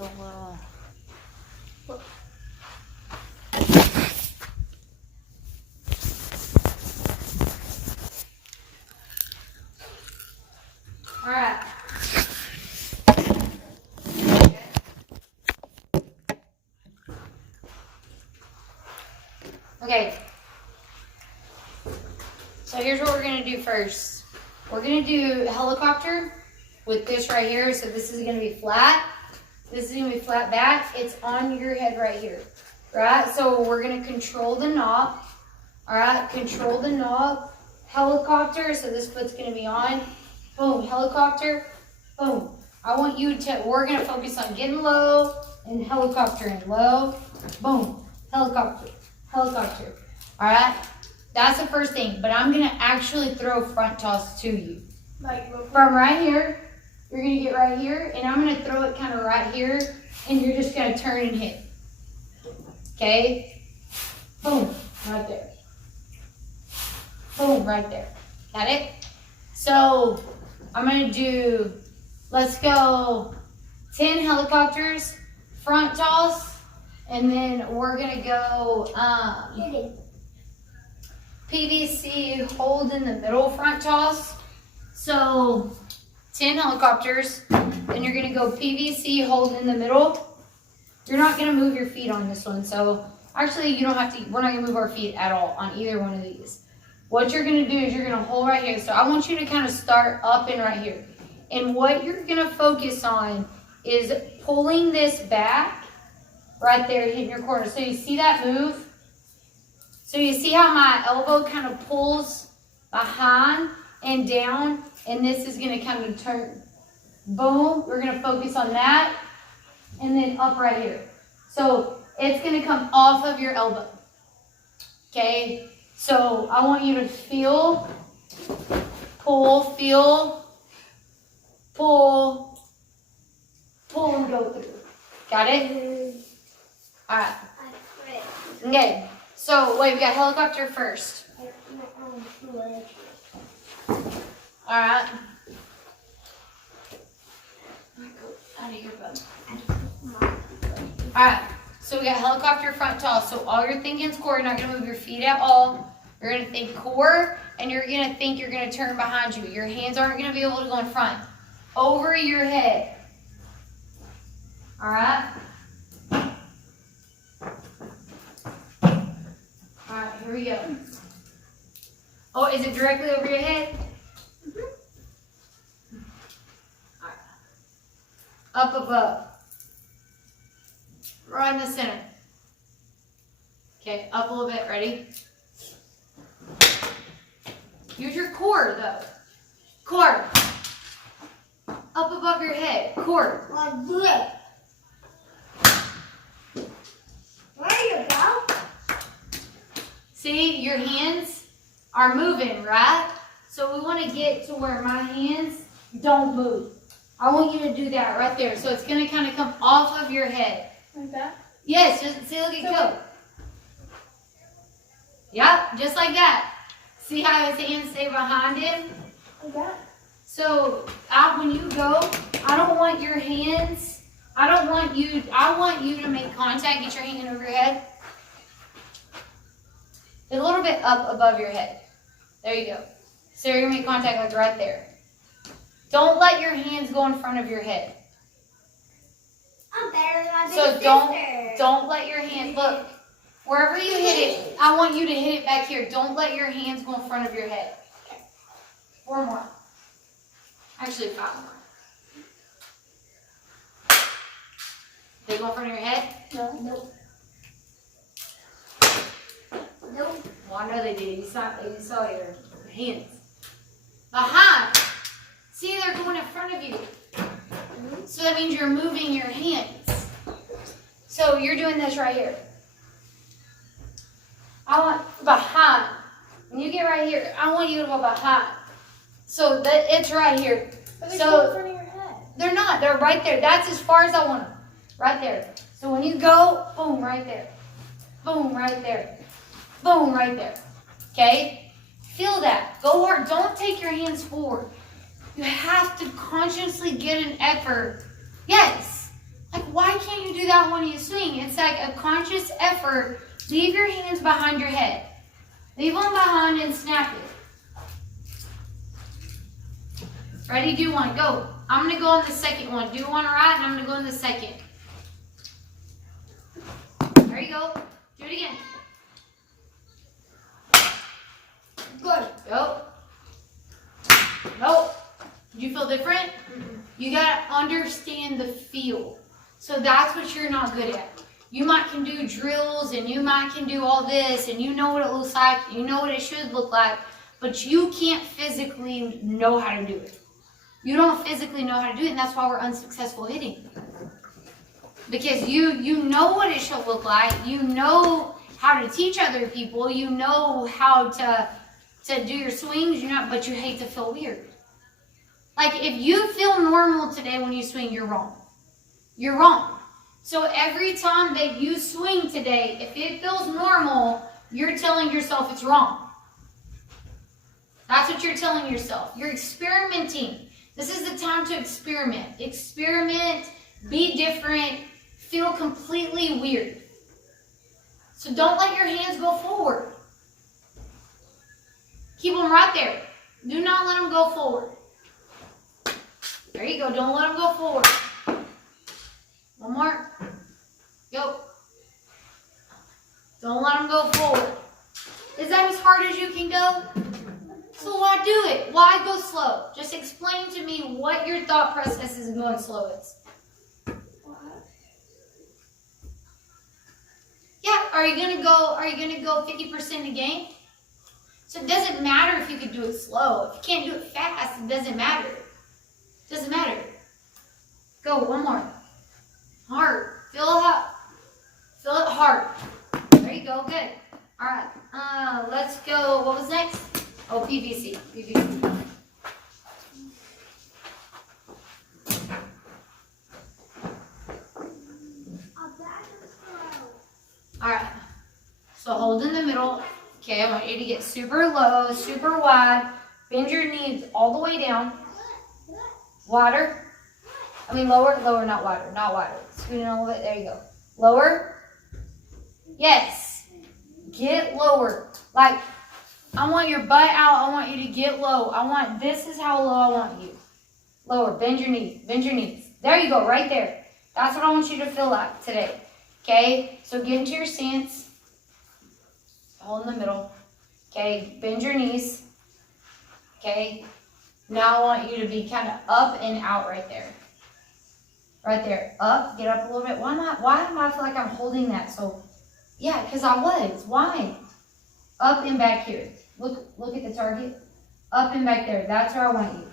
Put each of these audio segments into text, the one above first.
a little. All right. Okay. So here's what we're gonna do first. We're gonna do helicopter with this right here. So this is gonna be flat. This is gonna be flat back. It's on your head right here, right? So we're gonna control the knob. All right, control the knob. Helicopter. So this foot's gonna be on. Boom, helicopter. Boom. We're gonna focus on getting low and helicoptering. Low. Boom. Helicopter. Helicopter. All right. That's the first thing. But I'm gonna actually throw front toss to you. Like From right here. You're gonna get right here, and I'm gonna throw it kind of right here, and you're just gonna turn and hit. Okay? Boom, right there. Boom, right there. Got it? So I'm gonna do, let's go 10 helicopters, front toss, and then we're gonna go PVC hold in the middle front toss. So 10 helicopters, then you're gonna go PVC hold in the middle. You're not gonna move your feet on this one. So actually you don't have to, we're not gonna move our feet at all on either one of these. What you're gonna do is you're gonna hold right here. So I want you to kind of start up and right here. And what you're gonna focus on is pulling this back right there, hitting your corner. So you see that move? So you see how my elbow kind of pulls behind and down, and this is gonna kind of turn. Boom, we're gonna focus on that, and then up right here. So it's gonna come off of your elbow, okay? So I want you to feel, pull, feel, pull, pull and go through. Got it? All right. Okay, so wait, we got helicopter first. All right. Out of here, bud. All right, so we got helicopter front toss. So all you're thinking is core. You're not gonna move your feet at all. You're gonna think core, and you're gonna think you're gonna turn behind you. Your hands aren't gonna be able to go in front. Over your head. All right. All right, here we go. Oh, is it directly over your head? All right. Up above. Right in the center. Okay, up a little bit. Ready? Use your core, though. Core. Up above your head. Core. like this. There you go. See, your hands are moving, right? So we want to get to where my hands don't move. I want you to do that right there. So it's going to kind of come off of your head. Like that? Yes, just see, look at go. Yep, just like that. See how his hands stay behind him? Like that? So when you go, I don't want your hands, I want you to make contact, get your hand over your head. A little bit up above your head. There you go. So you're gonna make contact like right there. Don't let your hands go in front of your head. I'm better than my big So sister. don't let your hand, look, wherever you hit it, I want you to hit it back here. Don't let your hands go in front of your head. Okay. 4 more. Actually, 5 more. They go in front of your head? No. Nope. Nope. Well, I know they did. You saw your hands. Behind. See, they're going in front of you. So that means you're moving your hands. So you're doing this right here. I want behind. When you get right here, I want you to go behind. So that it's right here. But they So go in front of your head. they're not. They're right there. That's as far as I want them. Right there. So when you go, boom, right there. Boom, right there. Boom, right there. Okay? Feel that. Go hard. Don't take your hands forward. You have to consciously get an effort. Yes. Like why can't you do that when you swing? It's like a conscious effort. Leave your hands behind your head. Leave them behind and snap it. Ready? Do one. Go. I'm going to go on the second one. Do one right, and I'm going to go on the second. There you go. Do it again. Good. Go. Nope. Did you feel different? You got to understand the feel. So that's what you're not good at. You might can do drills, and you might can do all this, and you know what it looks like, you know what it should look like, but you can't physically know how to do it. You don't physically know how to do it, and that's why we're unsuccessful hitting. Because you know what it should look like, you know how to teach other people, you know how to do your swings, but you hate to feel weird. Like if you feel normal today when you swing, you're wrong. You're wrong. So every time that you swing today, if it feels normal, you're telling yourself it's wrong. That's what you're telling yourself. You're experimenting. This is the time to experiment. Experiment, be different, feel completely weird. So don't let your hands go forward. Keep them right there. Do not let them go forward. There you go. Don't let them go forward. One more. Go. Don't let them go forward. Is that as hard as you can go? So why do it? Why go slow? Just explain to me what your thought process is going slow is. Yeah, are you gonna go 50% a game? So it doesn't matter if you could do it slow. If you can't do it fast, it doesn't matter. It doesn't matter. Go, one more. Hard. Feel it hard. There you go, good. All right, let's go. What was next? Oh, PVC. All right, so hold in the middle. Okay, I want you to get super low, super wide. Bend your knees all the way down. Wider. I mean lower, not wider, not wider. Scoot in a little bit. There you go. Lower. Yes. Get lower. Like, I want your butt out. I want you to get low. This is how low I want you. Lower. Bend your knees. Bend your knees. There you go. Right there. That's what I want you to feel like today. Okay? So get into your stance. Hold in the middle. Okay? Bend your knees. Okay? Now I want you to be kind of up and out right there. Right there. Up. Get up a little bit. Why am I feel like I'm holding that? So, yeah, because I was. Why? Up and back here. Look at the target. Up and back there. That's where I want you.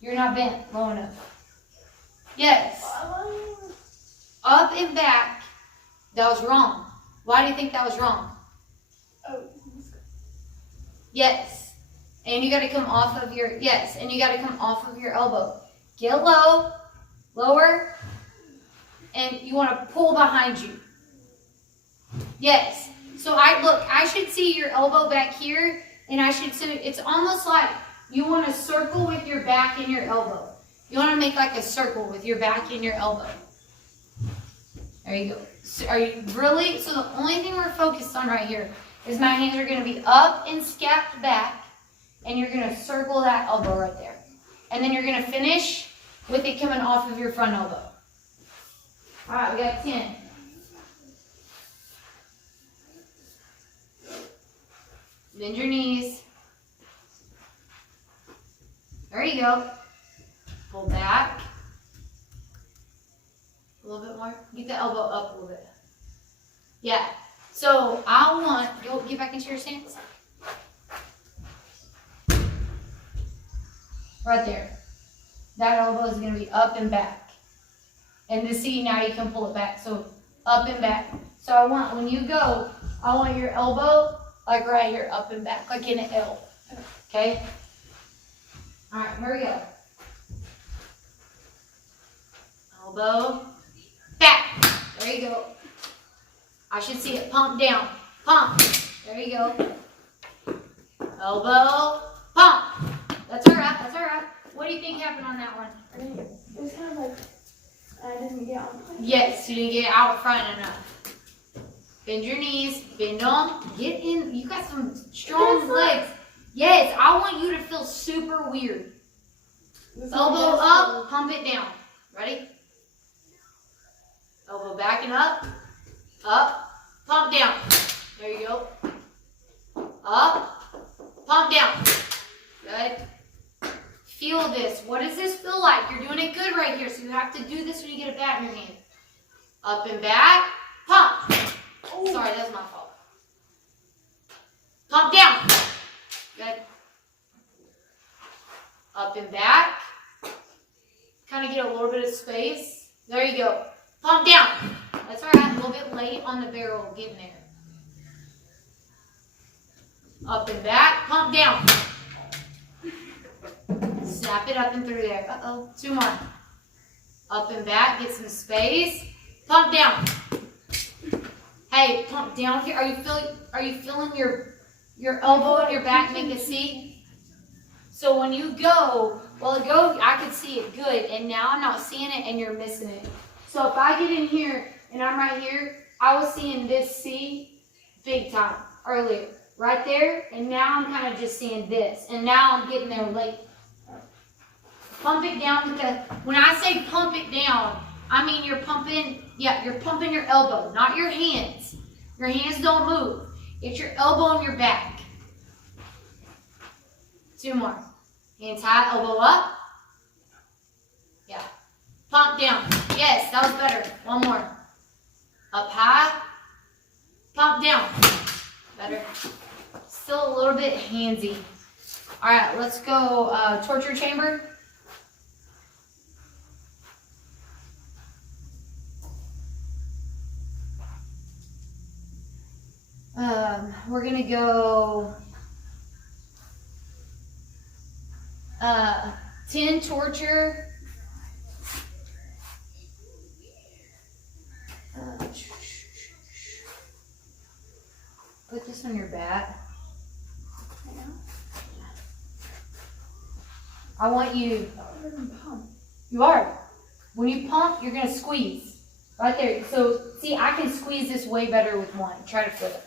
You're not bent low enough. Yes. Up and back. That was wrong. Why do you think that was wrong? Yes. And you got to come off of your, and you got to come off of your elbow. Get low, lower, and you want to pull behind you. Yes. So I should see your elbow back here, and I should see, it's almost like you want to circle with your back and your elbow. You want to make like a circle with your back and your elbow. There you go. So are you really, so the only thing we're focused on right here is my hands are going to be up and scapped back. And you're going to circle that elbow right there. And then you're going to finish with it coming off of your front elbow. All right, we got 10. Bend your knees. There you go. Pull back. A little bit more. Get the elbow up a little bit. Yeah. So get back into your stance. Right there. That elbow is going to be up and back. And see, now you can pull it back. So up and back. So when you go, I want your elbow like right here, up and back, like in an L. Okay? All right, here we go. Elbow, back. There you go. I should see it pump down. Pump. There you go. Elbow, pump. That's all right. That's all right. What do you think happened on that one? It was kind of like, I didn't get on. Yes, you didn't get out front enough. Bend your knees, bend them, get in. You got some strong legs. Yes, I want you to feel super weird. Elbow up, pump it down. Ready? Elbow back and up, pump down. There you go. Up, pump down. Good. Feel this. What does this feel like? You're doing it good right here, so you have to do this when you get a bat in your hand. Up and back, pump. Oh. Sorry, that was my fault. Pump down. Good. Up and back. Kind of get a little bit of space. There you go. Pump down. That's all right. A little bit late on the barrel getting there. Up and back. Pump down. Snap it up and through there. Uh-oh. 2 more. Up and back. Get some space. Pump down. Hey, pump down here. Are you feeling your elbow and your back make a C? So when you go, I could see it good, and now I'm not seeing it and you're missing it. So if I get in here and I'm right here, I was seeing this C big time earlier. Right there, and now I'm kind of just seeing this, and now I'm getting there late. Pump it down because when I say pump it down, I mean you're pumping your elbow, not your hands. Your hands don't move. It's your elbow and your back. 2 more. Hands high, elbow up. Yeah. Pump down. Yes, that was better. 1 more. Up high. Pump down. Better. Still a little bit handsy. All right, let's go torture chamber. We're gonna go 10 torture. Put this on your bat. I want you. You are. When you pump, you're gonna squeeze. Right there. So see, I can squeeze this way better with one. Try to feel it.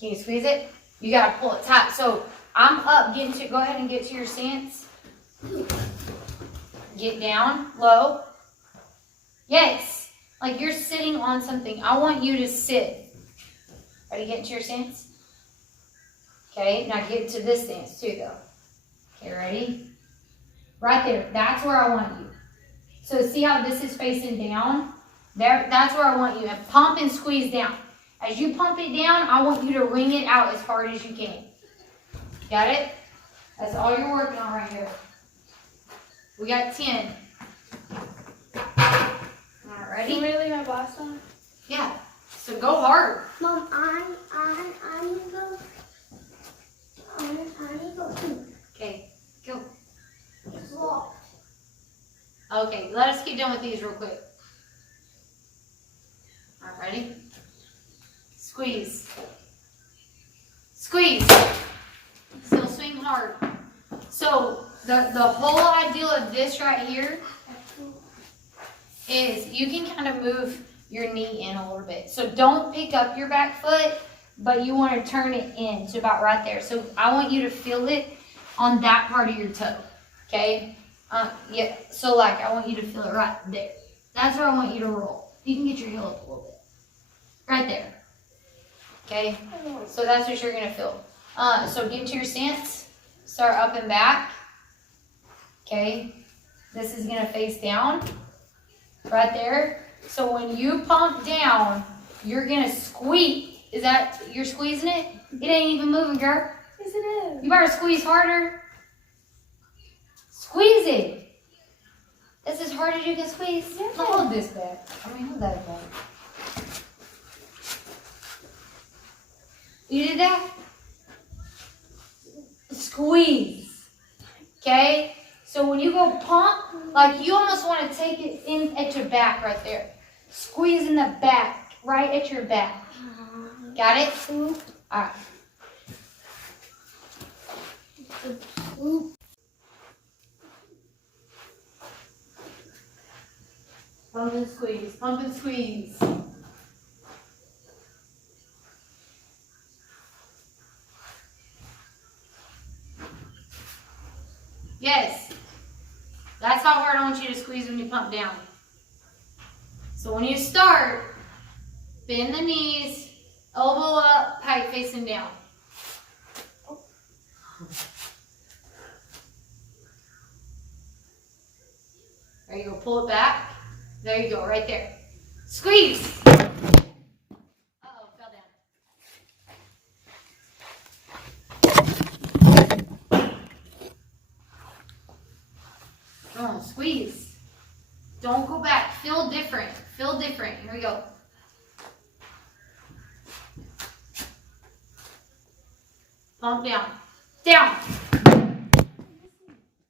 Can you squeeze it? You gotta pull it tight. So I'm up, go ahead and get to your stance. Get down, low. Yes, like you're sitting on something. I want you to sit. Ready, get into your stance? Okay, now get to this stance too though. Okay, ready? Right there, that's where I want you. So see how this is facing down? There, that's where I want you. And pump and squeeze down. As you pump it down, I want you to wring it out as hard as you can. Got it? That's all you're working on right here. We got 10. All right, ready? Can we leave my boss on? Yeah. So go hard. Mom, I need to go. I need to go too. Okay, go. It's locked. Okay, let us get done with these real quick. All right, ready? Squeeze. Squeeze. Still swing hard. So the whole idea of this right here is you can kind of move your knee in a little bit. So don't pick up your back foot, but you want to turn it in to about right there. So I want you to feel it on that part of your toe. Okay? Yeah. So like I want you to feel it right there. That's where I want you to roll. You can get your heel up a little bit. Right there. Okay? So that's what you're going to feel. So get into your stance. Start up and back. Okay? This is going to face down. Right there. So when you pump down, you're going to squeeze. Is that, you're squeezing it? It ain't even moving, girl. Yes, it is. You better squeeze harder. Squeeze it. That's as hard as you can squeeze. Yeah. Hold this back. Hold that back. You did that? Squeeze. Okay? So when you go pump, like you almost want to take it in at your back right there. Squeeze in the back, right at your back. Got it? All right. and squeeze, pump and squeeze. Yes. That's how hard I want you to squeeze when you pump down. So when you start, bend the knees, elbow up, pike facing down. There you go, pull it back. There you go, right there. Squeeze. Uh-oh, fell down. Come on, squeeze. Don't go back. Feel different. Feel different. Here we go. Pump down. Down.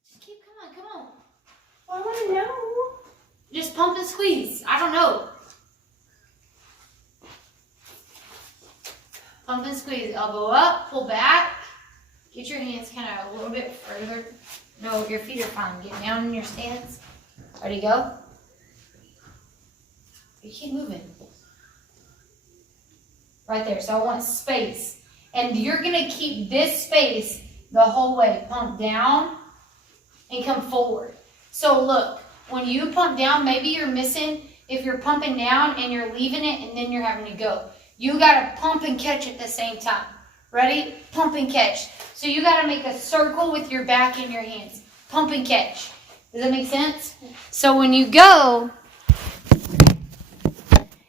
Just keep coming. Come on. I want to know. Just pump and squeeze. I don't know. Pump and squeeze. Elbow up. Pull back. Get your hands kind of a little bit further. No, your feet are fine. Get down in your stance. Ready, go. You keep moving. Right there. So I want space. And you're going to keep this space the whole way. Pump down and come forward. So look, when you pump down, maybe you're missing if you're pumping down and you're leaving it and then you're having to go. You got to pump and catch at the same time. Ready? Pump and catch. So you got to make a circle with your back and your hands. Pump and catch. Does that make sense? So when you go,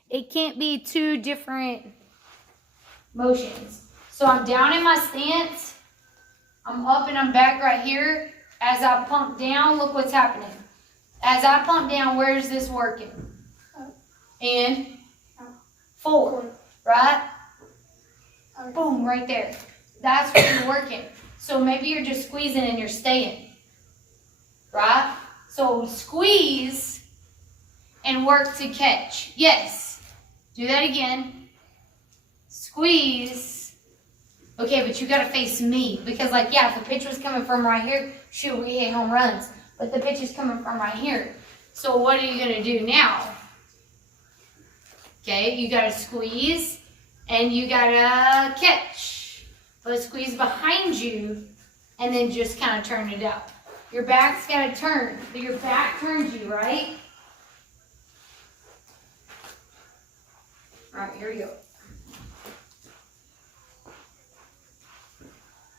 it can't be two different motions. So I'm down in my stance. I'm up and I'm back right here. As I pump down, look what's happening. As I pump down, where is this working? And forward, right? Boom, right there. That's where you're working. So maybe you're just squeezing and you're staying, right? So squeeze and work to catch. Yes. Do that again. Squeeze. Okay, but you got to face me. Because, like, yeah, if the pitch was coming from right here, shoot, we hit home runs. But the pitch is coming from right here. So what are you going to do now? Okay, you got to squeeze and you got to catch. But squeeze behind you and then just kind of turn it out. Your back's got to turn. But your back turns you, right? All right, here we go.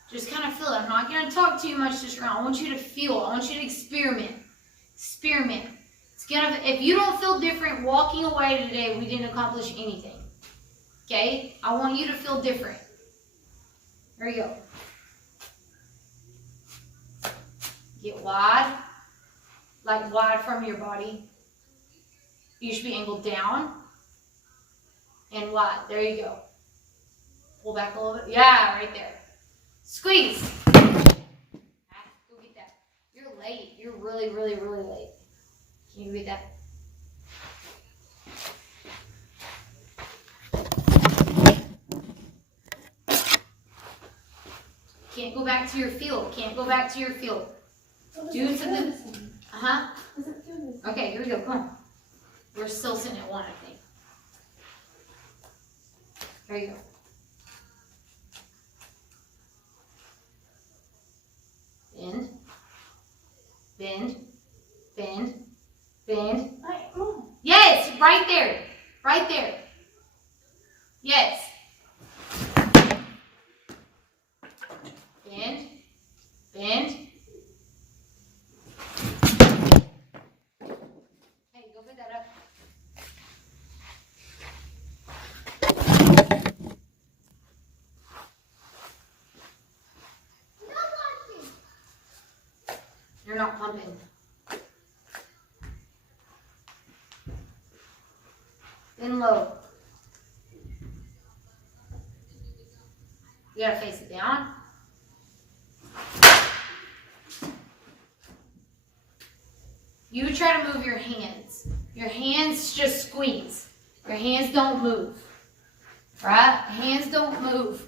Just kind of feel it. I'm not going to talk too much this round. I want you to feel. I want you to experiment. Experiment. It's gonna. If you don't feel different walking away today, we didn't accomplish anything. Okay? I want you to feel different. There you go. Get wide. Like wide from your body. You should be angled down. And wide. There you go. Pull back a little bit. Yeah, right there. Squeeze. Go get that. You're late. You're really, really, really late. Can you get that? Can't go back to your field. Can't go back to your field. Do something. Uh-huh. Okay, here we go. Come on. We're still sitting at 1, I think. There you go. Bend, bend, bend, bend. Yes, right there, right there. Yes. Bend, bend. Hey, go put that up. You're not pumping. Then low. You gotta face it down. You try to move your hands. Your hands just squeeze. Your hands don't move. Right? Hands don't move.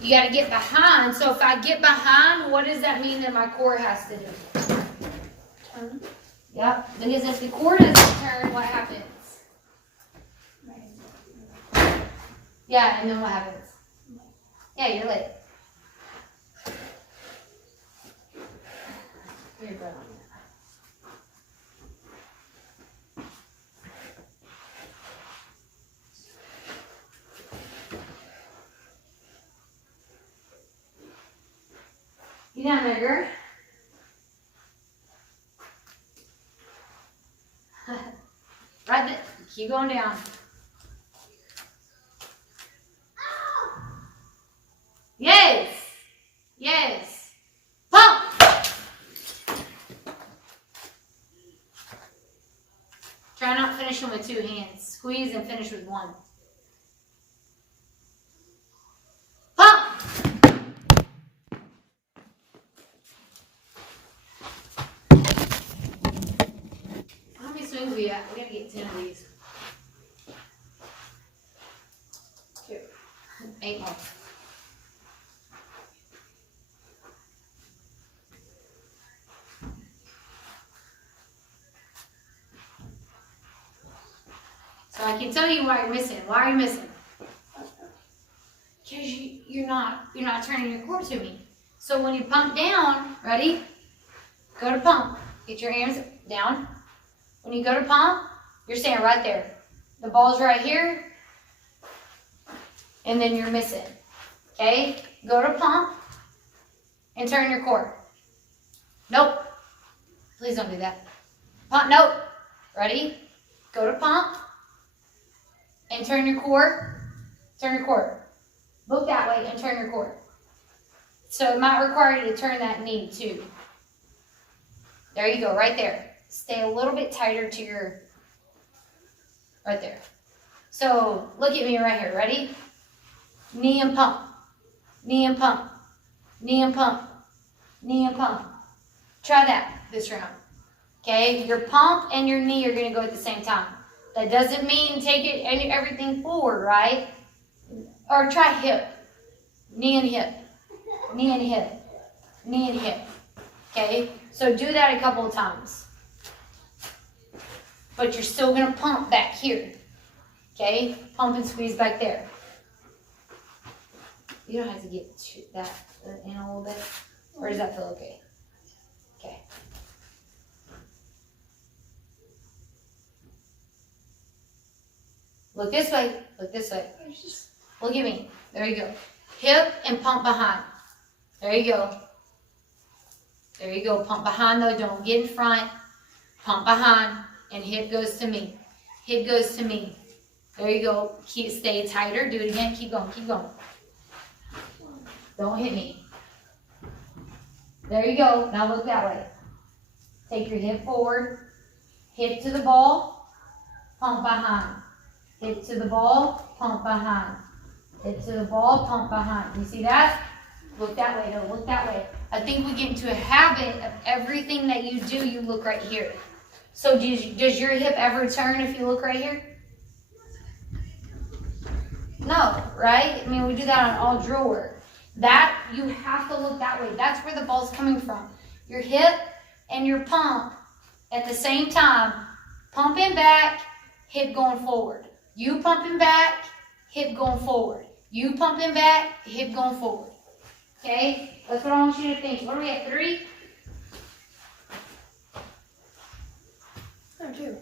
You got to get behind. So if I get behind, what does that mean that my core has to do? Turn. Yep, because if the core doesn't turn, what happens? Yeah, and then what happens? Yeah, you're late. Put your bread on that. Get down there, girl. Right there. Keep going down. Yes. Yes. Pump. Try not finishing with two hands. Squeeze and finish with one. Pump. How many swings we got? We gotta get 10 of these. 2. 8 more. So I can tell you why you're missing. Why are you missing? Because you're not turning your core to me. So when you pump down, ready? Go to pump. Get your arms down. When you go to pump, you're staying right there. The ball's right here, and then you're missing. Okay? Go to pump and turn your core. Nope. Please don't do that. Pump. Nope. Ready? Go to pump. And turn your core. Turn your core. Look that way and turn your core. So it might require you to turn that knee too. There you go, right there. Stay a little bit tighter to your, right there. So look at me right here, ready? Knee and pump. Knee and pump. Knee and pump. Knee and pump. Try that this round. Okay, your pump and your knee are gonna go at the same time. That doesn't mean take it and everything forward, right? Or try hip. Knee and hip. Knee and hip. Knee and hip. Okay? So do that a couple of times. But you're still going to pump back here. Okay? Pump and squeeze back there. You don't have to get that in a little bit. Or does that feel okay? Okay. Look this way. Look this way. Look at me. There you go. Hip and pump behind. There you go. There you go. Pump behind though. Don't get in front. Pump behind. And hip goes to me. Hip goes to me. There you go. Stay tighter. Do it again. Keep going. Keep going. Don't hit me. There you go. Now look that way. Take your hip forward. Hip to the ball. Pump behind. Hip to the ball, pump behind. Hip to the ball, pump behind. You see that? Look that way, though. Look that way. I think we get into a habit of everything that you do, you look right here. So does your hip ever turn if you look right here? No, right? I mean, we do that on all drill work. That, you have to look that way. That's where the ball's coming from. Your hip and your pump at the same time. Pumping back, hip going forward. You pumping back, hip going forward. You pumping back, hip going forward. Okay? That's what I want you to think. What are we at, 3? Oh, 2.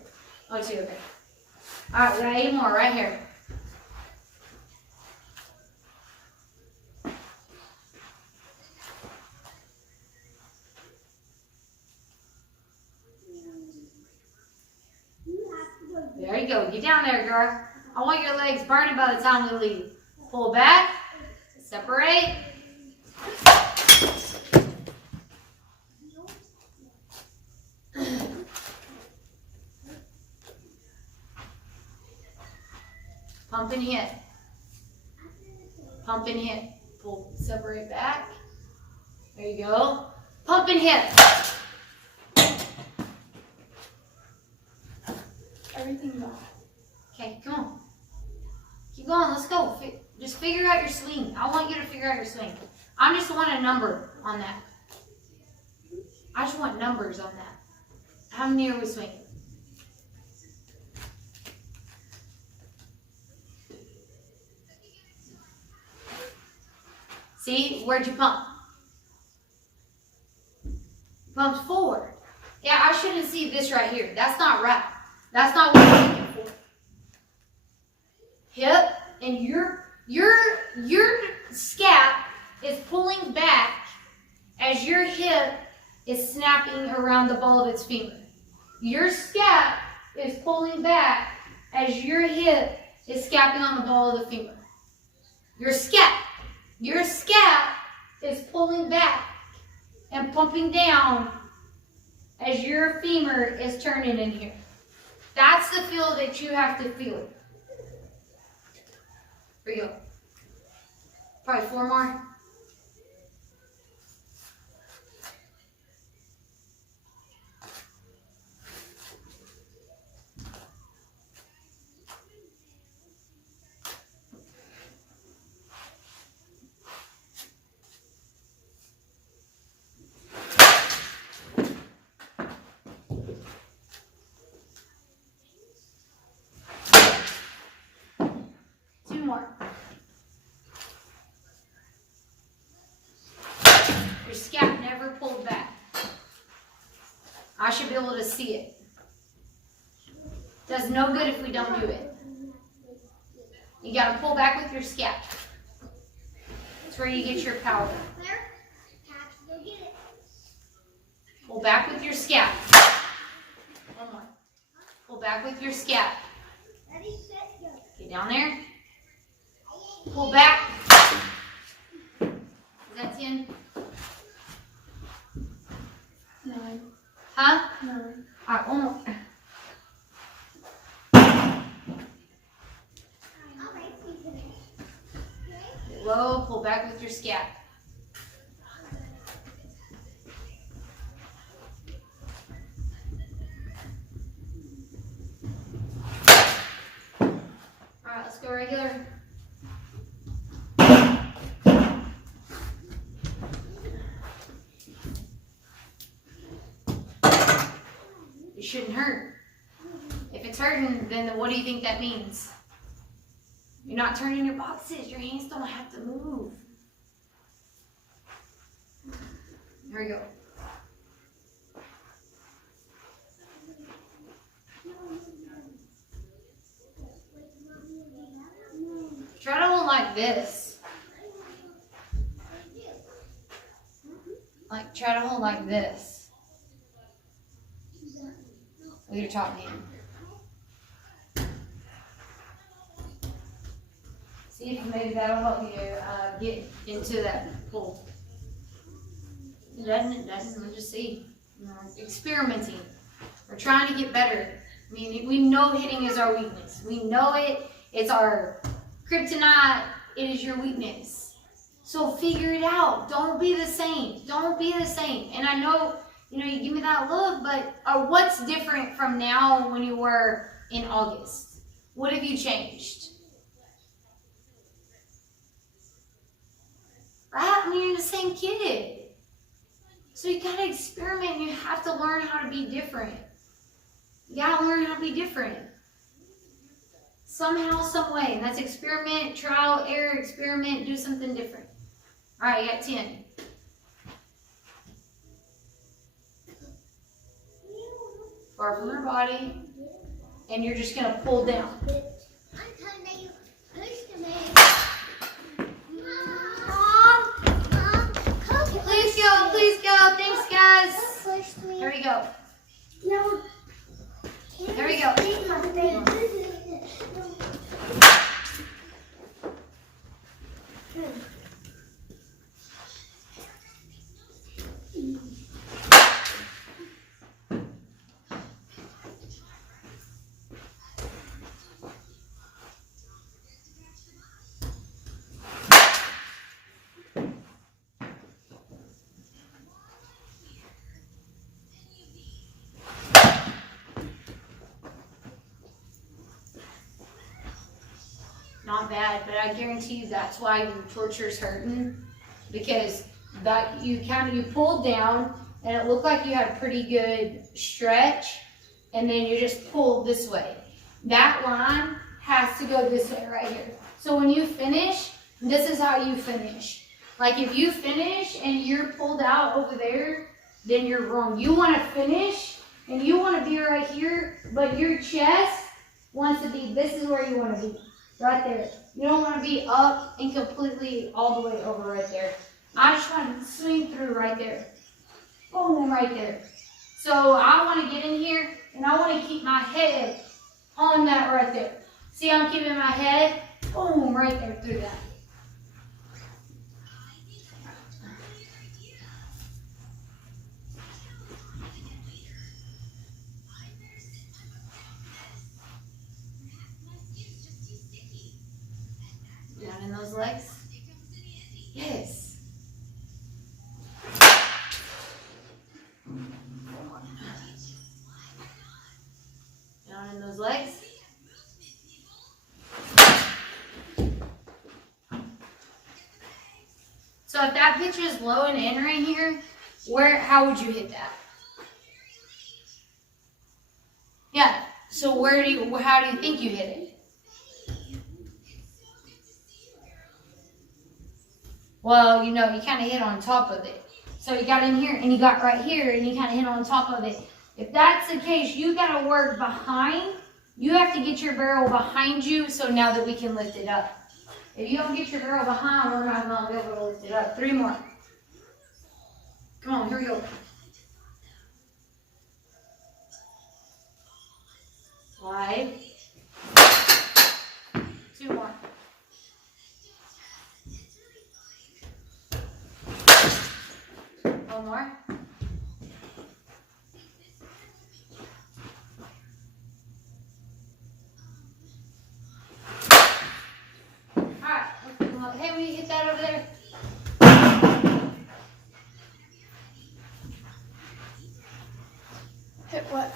Oh, 2, okay. All right, we got 8 more right here. There you go. Get down there, girl. I want your legs burning by the time we leave. Pull back. Separate. Pump and hit. Pump and hit. Pull. Separate back. There you go. Pump and hit. Everything gone. Okay, come on. Keep going. Let's go. Just figure out your swing. I want you to figure out your swing. I just want a number on that. I just want numbers on that. How many are we swinging? See, where'd you pump? Pumped forward. Yeah, I shouldn't see this right here. That's not right. That's not what I'm looking for. Hip, and your scap is pulling back as your hip is snapping around the ball of its finger. Your scap is pulling back as your hip is scapping on the ball of the finger. Your scap is pulling back and pumping down as your femur is turning in here. That's the feel that you have to feel. Here we go. Probably 4 more. More. Your scap never pulled back. I should be able to see it. Does no good if we don't do it. You got to pull back with your scap. That's where you get your power. Pull back with your scap. One more. Pull back with your scap. Get down there. Pull back. Is that 10? 9. Huh? 9. All right, one more. Get low, pull back with your scap. All right, let's go regular. It shouldn't hurt. If it's hurting, then what do you think that means? You're not turning your boxes. Your hands don't have to move. Here we go. Try to hold like this. Like, try to hold like this. With your top hand. See if maybe that'll help you get into that pull. It doesn't. We'll just see. Experimenting. We're trying to get better. I mean, we know hitting is our weakness. We know it. It's our kryptonite. It is your weakness. So figure it out. Don't be the same. Don't be the same. And I know, you give me that look, but what's different from now when you were in August? What have you changed? Right? I mean, you're the same kid. So you got to experiment. You have to learn how to be different. You got to learn how to be different. Somehow, some way. And that's experiment, trial, error, experiment, do something different. All right, you got 10. Far from her body. And you're just going to pull down. Please go. Thanks, guys. Here we go. No. There we go. Not bad, but I guarantee you that's why your torture's hurting, because that you pulled down and it looked like you had a pretty good stretch, and then you just pull this way. That line has to go this way right here. So when you finish, this is how you finish. Like if you finish and you're pulled out over there, then you're wrong. You want to finish and you want to be right here, but your chest wants to be, this is where you want to be, right there. You don't want to be up and completely all the way over right there. I just want to swing through right there. Boom, right there. So I want to get in here and I want to keep my head on that right there. See, I'm keeping my head, boom, right there through that. Down in those legs. Yes. Down in those legs. So if that pitch is low and in right here, how would you hit that? Yeah. So how do you think you hit it? Well, you know, you kind of hit on top of it. So you got in here and you got right here and you kind of hit on top of it. If that's the case, you got to work behind. You have to get your barrel behind you so now that we can lift it up. If you don't get your barrel behind, we're not going to be able to lift it up. 3 more. Come on, here we go. 5. 2 more. 1 more. Alright, hey, will you hit that over there? Hit what?